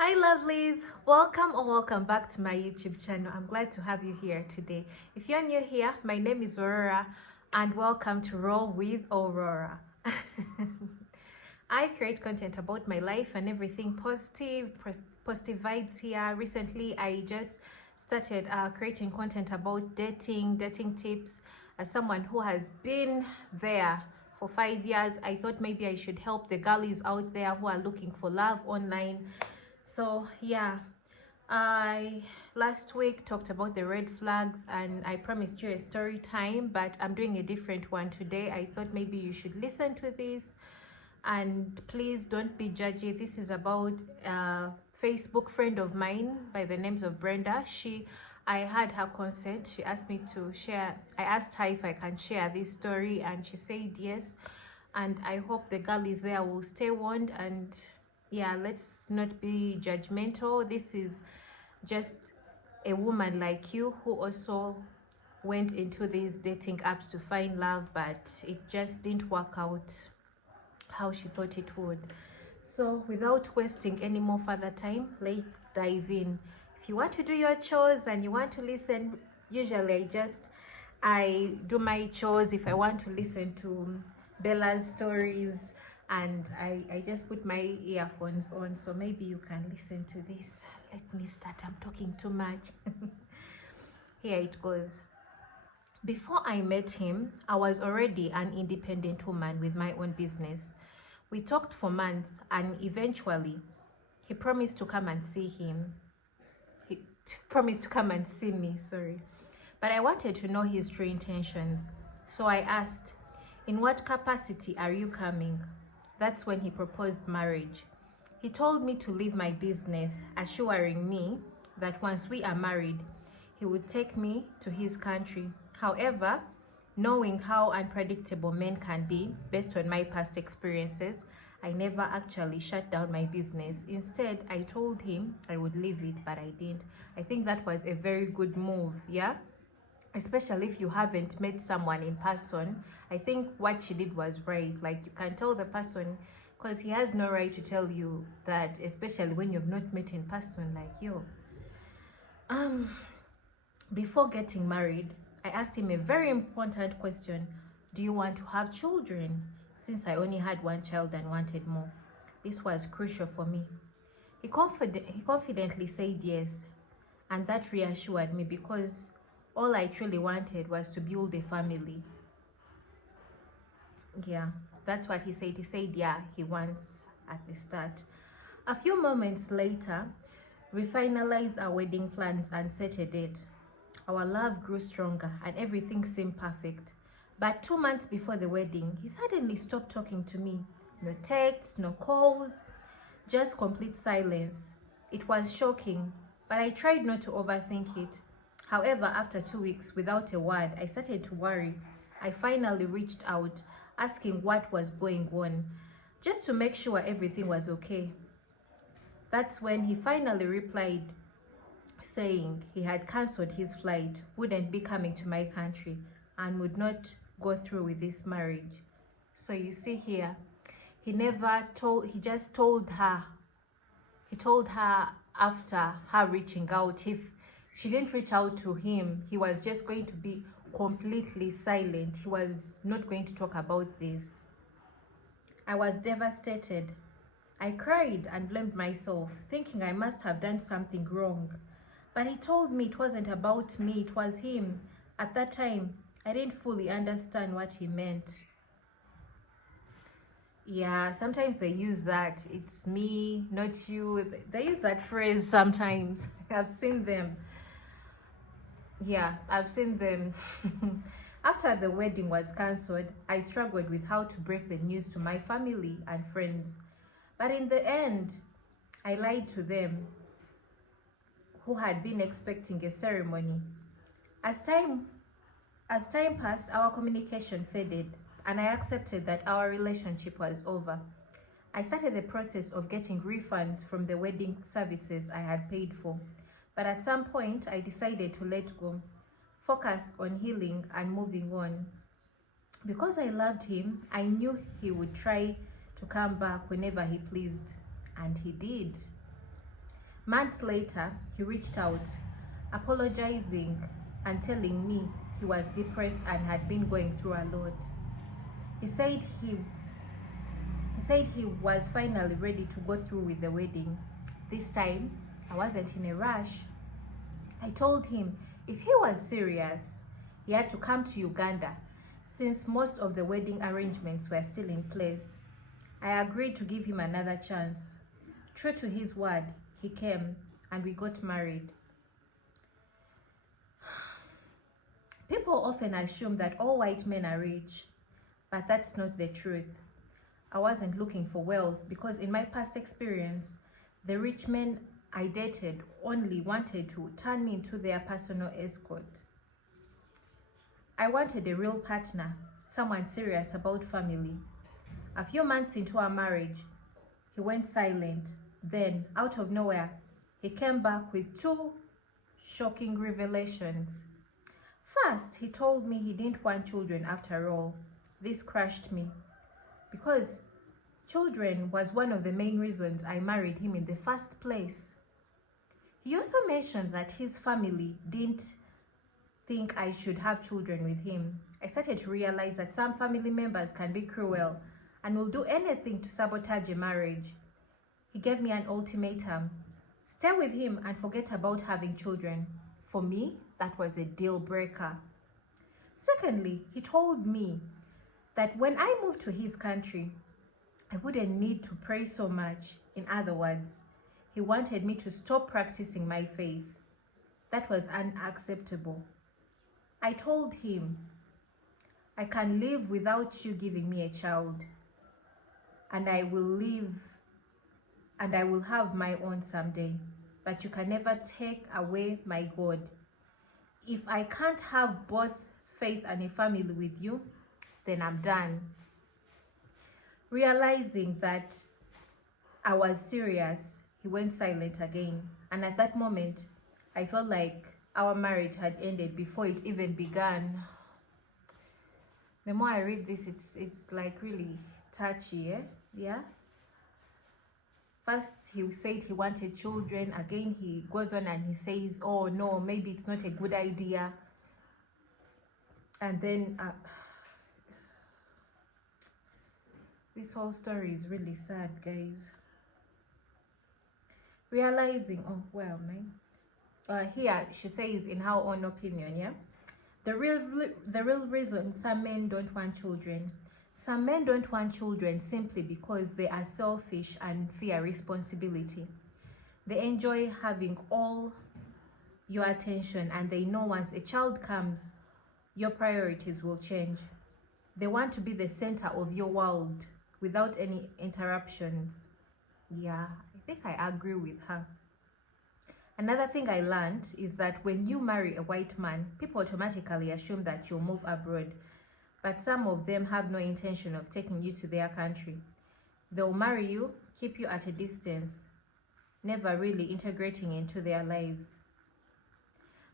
Hi lovelies, welcome or welcome back to my YouTube channel. I'm glad to have you here today. If you're new here, my name is Aurora and welcome to Roll with Aurora. I create content about my life and everything positive vibes here. Recently I just started creating content about dating tips. As someone who has been there for 5 years, I thought maybe I should help the girlies out there who are looking for love online. So yeah, I last week talked about the red flags and I promised you a story time, but I'm doing a different one today. I thought maybe you should listen to this and please don't be judgy. This is about a Facebook friend of mine by the names of Brenda. I had her consent. She asked me to share. I asked her if I can share this story and she said yes. And I hope the girlies there will stay warned, and yeah, let's not be judgmental. This is just a woman like you who also went into these dating apps to find love, but it just didn't work out how she thought it would. So without wasting any more further time, let's dive in. If you want to do your chores and you want to listen, usually I do my chores if I want to listen to Bella's stories, and I just put my earphones on, so maybe you can listen to this. Let me start. I'm talking too much. Here it goes. Before I met him, I was already an independent woman with my own business. We talked for months and eventually he promised to come and see him. He promised to come and see me, sorry. But I wanted to know his true intentions. So I asked, "In what capacity are you coming?" That's when he proposed marriage. He told me to leave my business, assuring me that once we are married, he would take me to his country. However, knowing how unpredictable men can be based on my past experiences, I never actually shut down my business. Instead, I told him I would leave it, but I didn't. I think that was a very good move, yeah? Especially if you haven't met someone in person. I think what she did was right. Like, you can tell the person, because he has no right to tell you that, especially when you've not met in person. Like, yo, before getting married, I asked him a very important question: do you want to have children? Since I only had one child and wanted more, this was crucial for me. He confidently said yes, and that reassured me because all I truly wanted was to build a family. Yeah, that's what he said. He said, yeah, he wants at the start. A few moments later, we finalized our wedding plans and set a date. Our love grew stronger and everything seemed perfect. But 2 months before the wedding, he suddenly stopped talking to me. No texts, no calls, just complete silence. It was shocking, but I tried not to overthink it. However, after 2 weeks without a word, I started to worry. I finally reached out, asking what was going on, just to make sure everything was okay. That's when he finally replied, saying he had cancelled his flight, wouldn't be coming to my country, and would not go through with this marriage. So you see here, he just told her. He told her after her reaching out. If she didn't reach out to him, he was just going to be completely silent. He was not going to talk about this. I was devastated. I cried and blamed myself, thinking I must have done something wrong. But he told me it wasn't about me, it was him. At that time, I didn't fully understand what he meant. Yeah, sometimes they use that. It's me, not you. They use that phrase sometimes. I've seen them. Yeah, I've seen them. After the wedding was cancelled, I struggled with how to break the news to my family and friends. But in the end, I lied to them, who had been expecting a ceremony. As time passed, our communication faded, and I accepted that our relationship was over. I started the process of getting refunds from the wedding services I had paid for. But at some point, I decided to let go, focus on healing and moving on. Because I loved him, I knew he would try to come back whenever he pleased, and he did. Months later, he reached out, apologizing and telling me he was depressed and had been going through a lot. He said he was finally ready to go through with the wedding. This time, I wasn't in a rush. I told him if he was serious, he had to come to Uganda, since most of the wedding arrangements were still in place. I agreed to give him another chance. True to his word, he came and we got married. People often assume that all white men are rich, but that's not the truth. I wasn't looking for wealth because in my past experience, the rich men I dated only wanted to turn me into their personal escort. I wanted a real partner, someone serious about family. A few months into our marriage, he went silent. Then, out of nowhere, he came back with two shocking revelations. First, he told me he didn't want children after all. This crushed me, because children was one of the main reasons I married him in the first place. He also mentioned that his family didn't think I should have children with him. I started to realize that some family members can be cruel and will do anything to sabotage a marriage. He gave me an ultimatum: stay with him and forget about having children. For me, that was a deal breaker. Secondly, he told me that when I moved to his country, I wouldn't need to pray so much. In other words, he wanted me to stop practicing my faith. That was unacceptable. I told him, I can live without you giving me a child, and I will have my own someday, but you can never take away my God. If I can't have both faith and a family with you, then I'm done. Realizing that I was serious, he went silent again, and at that moment, I felt like our marriage had ended before it even began. The more I read this, it's like really touchy, yeah? First, he said he wanted children. Again, he goes on and he says, oh no, maybe it's not a good idea. And then, this whole story is really sad, guys. Realizing, here she says, in her own opinion, yeah, the real reason some men don't want children. Some men don't want children simply because they are selfish and fear responsibility. They enjoy having all your attention, and they know once a child comes, your priorities will change. They want to be the center of your world without any interruptions. Yeah, I think I agree with her. Another thing I learned is that when you marry a white man, people automatically assume that you'll move abroad. But some of them have no intention of taking you to their country. They'll marry you, keep you at a distance, never really integrating into their lives.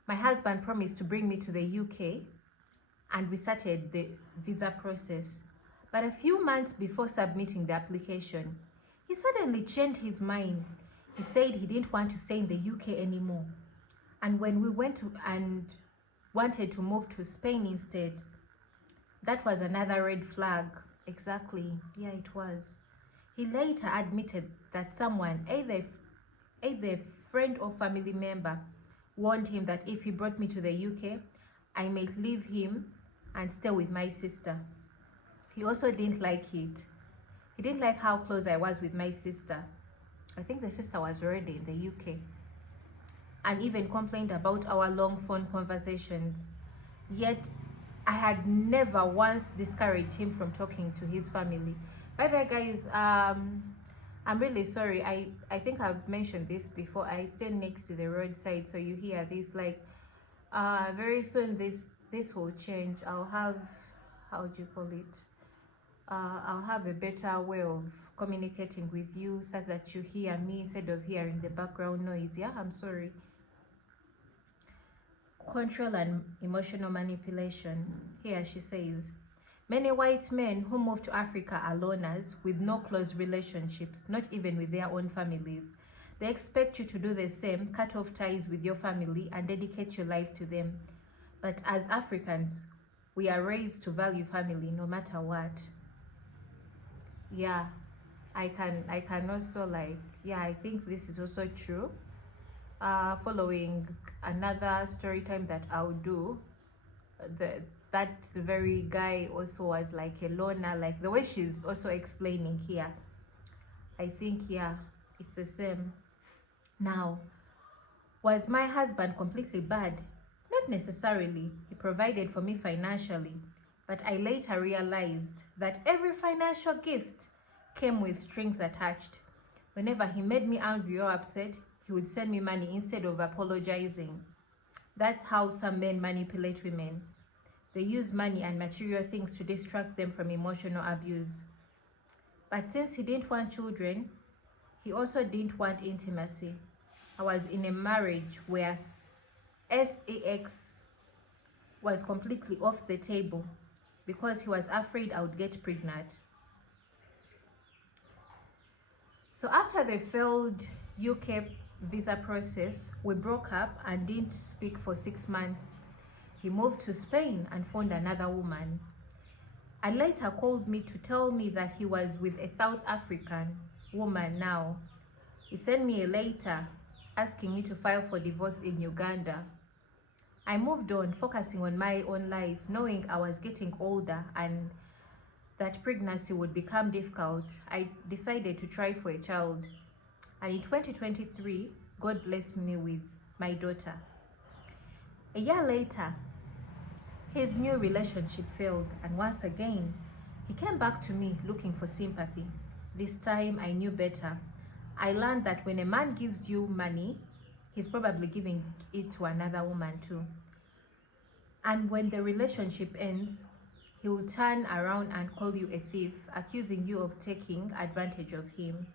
My husband promised to bring me to the UK, and we started the visa process. But a few months before submitting the application, he suddenly changed his mind. He said he didn't want to stay in the UK anymore. And when we went to and wanted to move to Spain instead, that was another red flag. Exactly. Yeah, it was. He later admitted that someone, either a friend or family member, warned him that if he brought me to the UK, I might leave him and stay with my sister. He also didn't like it. He didn't like how close I was with my sister. I think the sister was already in the UK. And even complained about our long phone conversations. Yet, I had never once discouraged him from talking to his family. By the way, guys, I'm really sorry. I think I've mentioned this before. I stay next to the roadside, so you hear this. Like, very soon this will change. I'll have, how do you call it? I'll have a better way of communicating with you so that you hear me instead of hearing the background noise. Yeah, I'm sorry. Control and emotional manipulation. Here she says, many white men who move to Africa are loners with no close relationships, not even with their own families. They expect you to do the same, cut off ties with your family and dedicate your life to them. But as Africans, we are raised to value family no matter what. Yeah, I can also I think this is also true. Following another story time that I'll do, that very guy also was like a loner, like the way she's also explaining here. I think, yeah, it's the same. Now, was my husband completely bad? Not necessarily. He provided for me financially, but I later realized that every financial gift came with strings attached. Whenever he made me angry or upset, he would send me money instead of apologizing. That's how some men manipulate women. They use money and material things to distract them from emotional abuse. But since he didn't want children, he also didn't want intimacy. I was in a marriage where sex was completely off the table because he was afraid I would get pregnant. So after the failed UK visa process, we broke up and didn't speak for 6 months. He moved to Spain and found another woman. And later called me to tell me that he was with a South African woman now. He sent me a letter asking me to file for divorce in Uganda. I moved on, focusing on my own life, knowing I was getting older and that pregnancy would become difficult. I decided to try for a child. And in 2023, God blessed me with my daughter. A year later, his new relationship failed, and once again, he came back to me looking for sympathy. This time I knew better. I learned that when a man gives you money, he's probably giving it to another woman too. And when the relationship ends, he will turn around and call you a thief, accusing you of taking advantage of him.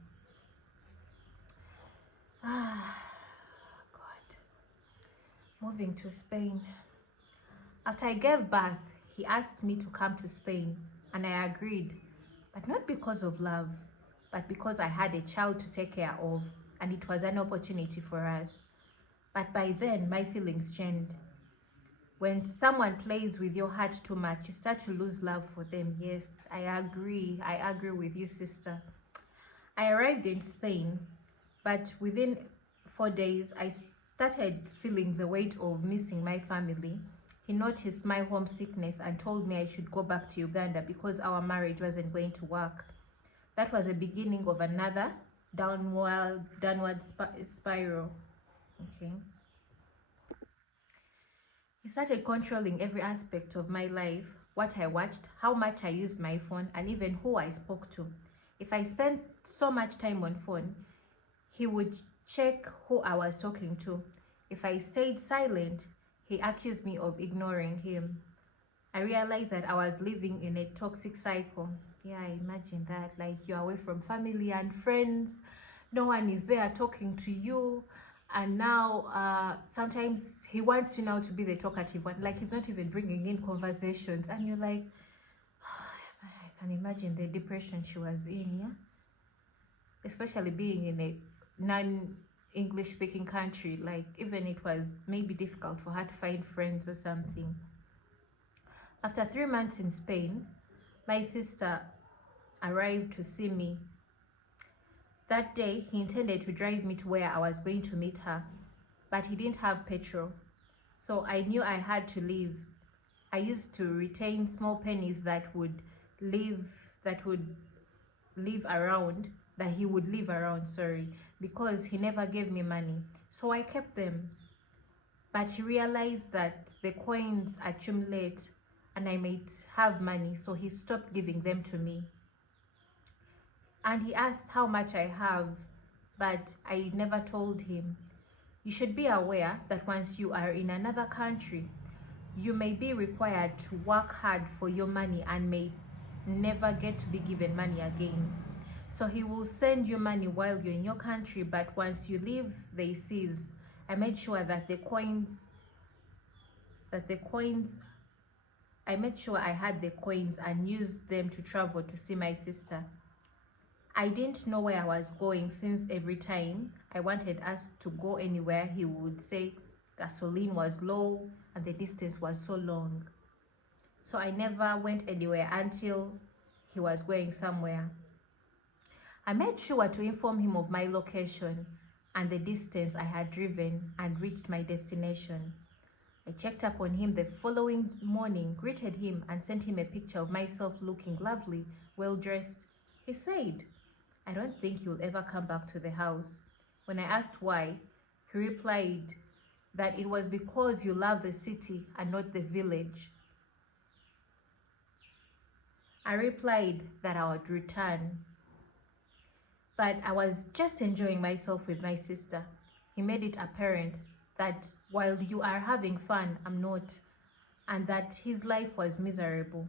God. Moving to Spain. After I gave birth, he asked me to come to Spain, and I agreed, but not because of love, but because I had a child to take care of, and it was an opportunity for us. But by then, my feelings changed. When someone plays with your heart too much, you start to lose love for them. Yes, I agree with you, sister. I arrived in Spain, but within 4 days, I started feeling the weight of missing my family. He noticed my homesickness and told me I should go back to Uganda because our marriage wasn't going to work. That was the beginning of another downward spiral. Okay. He started controlling every aspect of my life, what I watched, how much I used my phone, and even who I spoke to. If I spent so much time on phone, he would check who I was talking to. If I stayed silent, he accused me of ignoring him. I realized that I was living in a toxic cycle. Yeah, I imagine that. Like, you're away from family and friends. No one is there talking to you. And now, sometimes he wants you now to be the talkative one. Like, he's not even bringing in conversations. And you're like, I can imagine the depression she was in, yeah? Especially being in a non-English speaking country. Like, even it was maybe difficult for her to find friends or something. After 3 months in Spain, my sister arrived to see me. That day, he intended to drive me to where I was going to meet her, but he didn't have petrol. So I knew I had to leave. I used to retain small pennies that he would leave around, because he never gave me money. So I kept them. But he realized that the coins accumulate and I might have money, so he stopped giving them to me. And he asked how much I have, but I never told him. You should be aware that once you are in another country, you may be required to work hard for your money and may never get to be given money again. So he will send you money while you're in your country, but once you leave, they seize. I made sure that I made sure I had the coins and used them to travel to see my sister. I didn't know where I was going, since every time I wanted us to go anywhere, he would say gasoline was low and the distance was so long. So I never went anywhere until he was going somewhere. I made sure to inform him of my location and the distance I had driven and reached my destination. I checked up on him the following morning, greeted him, and sent him a picture of myself looking lovely, well dressed. He said, "I don't think you'll ever come back to the house." When I asked why, he replied that it was because you love the city and not the village. I replied that I would return, but I was just enjoying myself with my sister. He made it apparent that while you are having fun, I'm not, and that his life was miserable.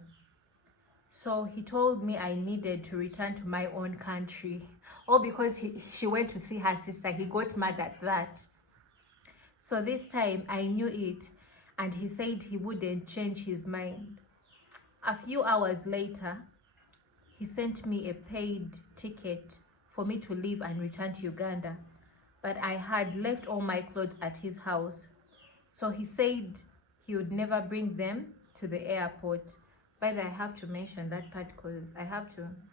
So he told me I needed to return to my own country. All because she went to see her sister. He got mad at that. So this time I knew it, and he said he wouldn't change his mind. A few hours later, he sent me a paid ticket for me to leave and return to Uganda. But I had left all my clothes at his house. So he said he would never bring them to the airport. By the way, I have to mention that part because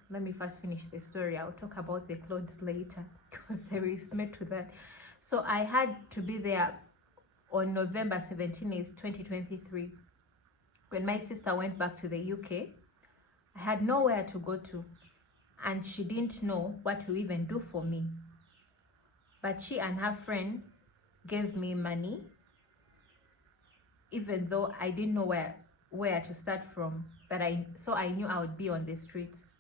let me first finish the story. I'll talk about the clothes later because there is more to that. So I had to be there on November 17th, 2023. When my sister went back to the UK, I had nowhere to go to, and she didn't know what to even do for me. But she and her friend gave me money, even though I didn't know where to start from. But I knew I would be on the streets.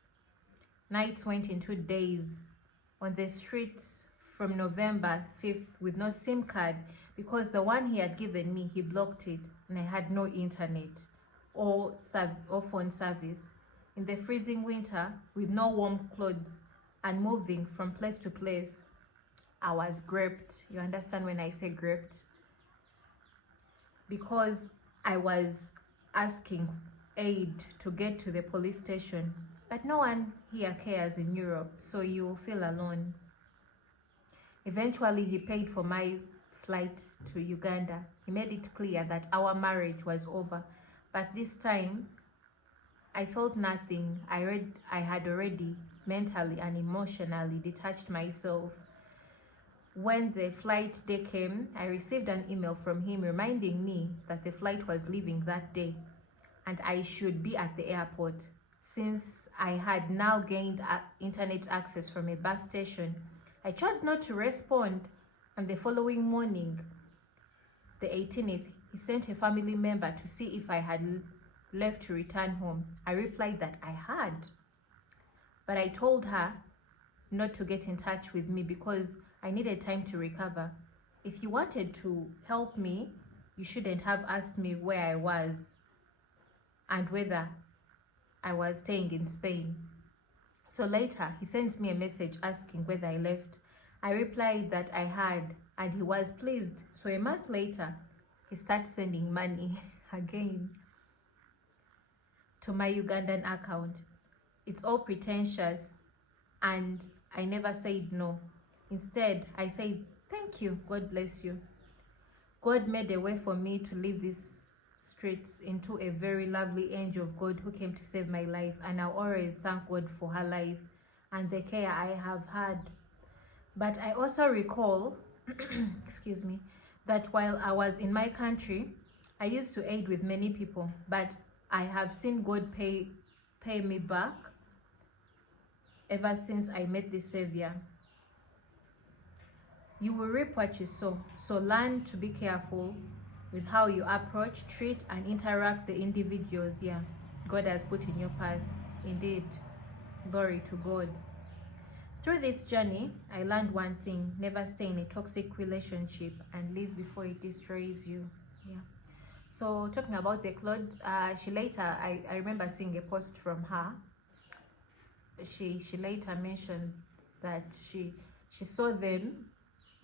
Nights went into days on the streets from November 5th with no SIM card, because the one he had given me, he blocked it, and I had no internet or phone service. In the freezing winter, with no warm clothes and moving from place to place, I was gripped. You understand when I say gripped? Because I was asking aid to get to the police station, but no one here cares in Europe, so you feel alone. Eventually, he paid for my flight to Uganda. He made it clear that our marriage was over, but this time I felt nothing. I had already mentally and emotionally detached myself. When the flight day came, I received an email from him reminding me that the flight was leaving that day and I should be at the airport. Since I had now gained internet access from a bus station, I chose not to respond, and the following morning, the 18th, he sent a family member to see if I had left to return home. I replied that I had, but I told her not to get in touch with me because I needed time to recover. If you wanted to help me, you shouldn't have asked me where I was and whether I was staying in Spain. So later, he sends me a message asking whether I left. I replied that I had, and he was pleased. So a month later, he starts sending money again to my Ugandan account. It's all pretentious, and I never said no. Instead, I said, "Thank you, God bless you." God made a way for me to leave these streets into a very lovely angel of God who came to save my life, and I always thank God for her life and the care I have had. But I also recall, excuse me, that while I was in my country, I used to aid with many people, but I have seen God pay me back ever since I met the Savior. You will reap what you sow, so learn to be careful with how you approach, treat, and interact the individuals God has put in your path. Indeed, glory to God. Through this journey, I learned one thing: never stay in a toxic relationship and leave before it destroys you. So talking about the clothes, she later, I remember seeing a post from her. She later mentioned that she saw them.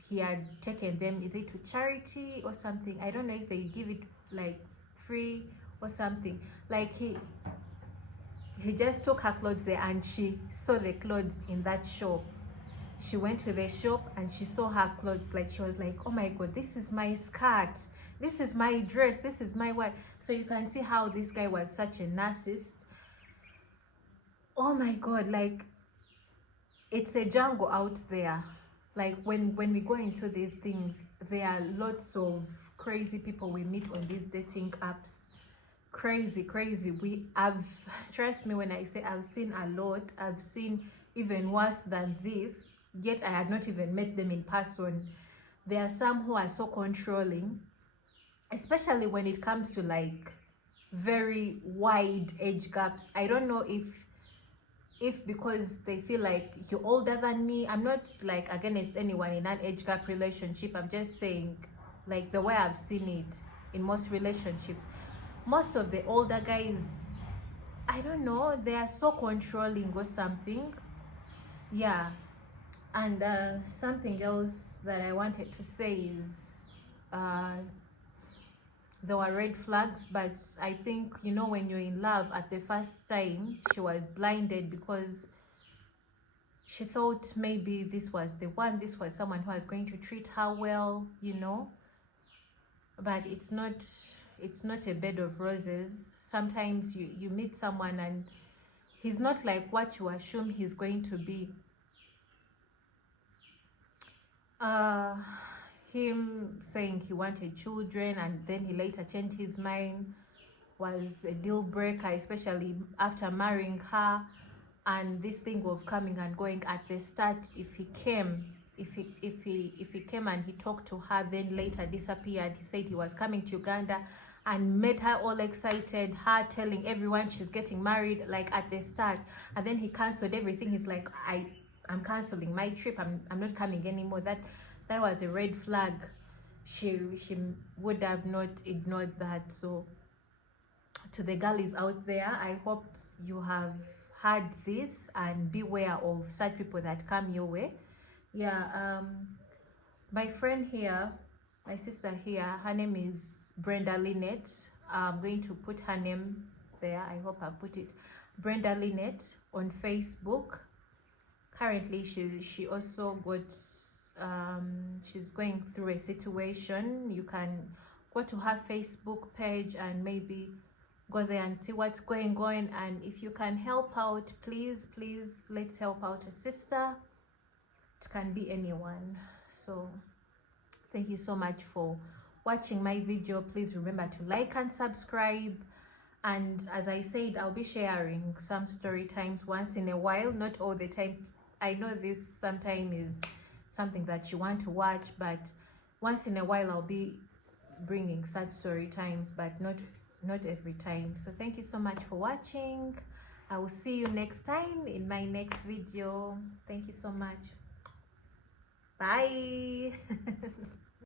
He had taken them, is it to charity or something? I don't know if they give it like free or something. Like he just took her clothes there, and she saw the clothes in that shop. She went to the shop and she saw her clothes, like she was like, oh my god, this is my skirt, this is my dress, this is my what. So you can see how this guy was such a narcissist. Oh my god, like it's a jungle out there. Like when we go into these things, there are lots of crazy people we meet on these dating apps. Crazy I've trust me when I say I've seen a lot. I've seen even worse than this, yet I had not even met them in person. There are some who are so controlling, especially when it comes to like very wide age gaps. I don't know if because they feel like you're older than me. I'm not like against anyone in an age gap relationship. I'm just saying, like, the way I've seen it in most relationships, most of the older guys, I don't know, they are so controlling or something. Yeah. And something else that I wanted to say is there were red flags, but I think, you know, when you're in love at the first time, she was blinded because she thought maybe this was the one, this was someone who was going to treat her well, you know. But it's not a bed of roses. Sometimes you meet someone and he's not like what you assume he's going to be. Him saying he wanted children and then he later changed his mind was a deal breaker, especially after marrying her. And this thing of coming and going at the start, if he came and he talked to her, then later disappeared. He said he was coming to Uganda and made her all excited, her telling everyone she's getting married like at the start, and then he cancelled everything. He's like, I'm cancelling my trip, I'm not coming anymore. That was a red flag. She would have not ignored that. So to the girlies out there, I hope you have heard this and beware of such people that come your way. Yeah. My friend here, my sister here, her name is Brenda Lynette. I'm going to put her name there. I hope I put it. Brenda Lynette on Facebook. Currently she also got she's going through a situation. You can go to her Facebook page and maybe go there and see what's going on, and if you can help out, please let's help out a sister. It can be anyone. So thank you so much for watching my video. Please remember to like and subscribe, and as I said, I'll be sharing some story times once in a while, not all the time. I know this sometimes is something that you want to watch, but once in a while I'll be bringing such story times, but not every time. So thank you so much for watching. I will see you next time in my next video. Thank you so much. Bye.